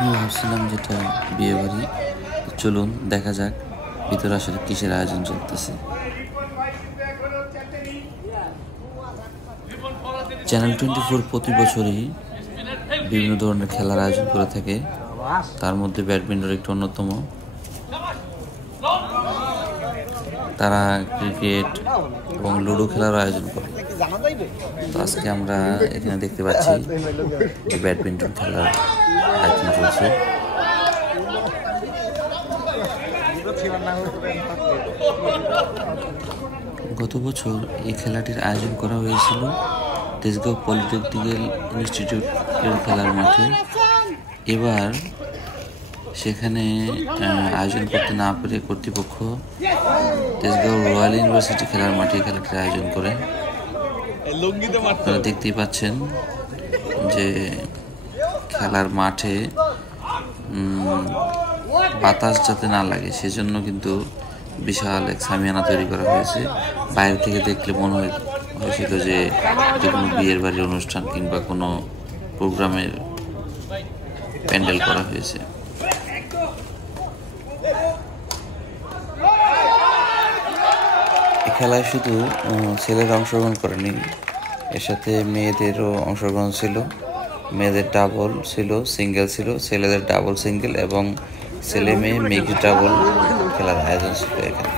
আমি ভাবছিলাম যেটা বিয়ে বাড়ি, চলুন দেখা যাক ভিতরে আসলে কিসের আয়োজন চলতেছে। চ্যানেল 24 প্রতি বছরই বিভিন্ন ধরনের খেলার আয়োজন করে থাকে, তার মধ্যে ব্যাডমিন্টন একটি অন্যতম। তারা ক্রিকেট এবং লুডো খেলার আয়োজন করে। তো আজকে আমরা এখানে দেখতে পাচ্ছি ব্যাডমিন্টন খেলার আয়োজন চলছে। গত বছর এই খেলাটির আয়োজন করা হয়েছিল তেজগাঁও পলিটেকনিক্যাল ইনস্টিটিউটের খেলার মাঠে। এবার সেখানে আয়োজন করতে না পেরে কর্তৃপক্ষ তেজগাঁও রয়্যাল ইউনিভার্সিটি খেলার মাঠে খেলাটির আয়োজন করে। আপনারা দেখতেই পাচ্ছেন যে খেলার মাঠে বাতাস যাতে না লাগে সেজন্য কিন্তু বিশাল এক সামিয়ানা তৈরি করা হয়েছে। বাইরে থেকে দেখলে মনে হয়েছিল যে কোনো বিয়ের বাড়ির অনুষ্ঠান কিংবা কোনো প্রোগ্রামের প্যান্ডেল করা হয়েছে। এই খেলায় শুধু ছেলেরা অংশগ্রহণ করেনি, এর সাথে মেয়েদেরও অংশগ্রহণ ছিল। মেয়েদের ডাবল ছিল, সিঙ্গেল ছিল, ছেলেদের ডাবল সিঙ্গেল এবং ছেলে মেয়ে মিক্সড ডাবল খেলার আয়োজন ছিল এখানে।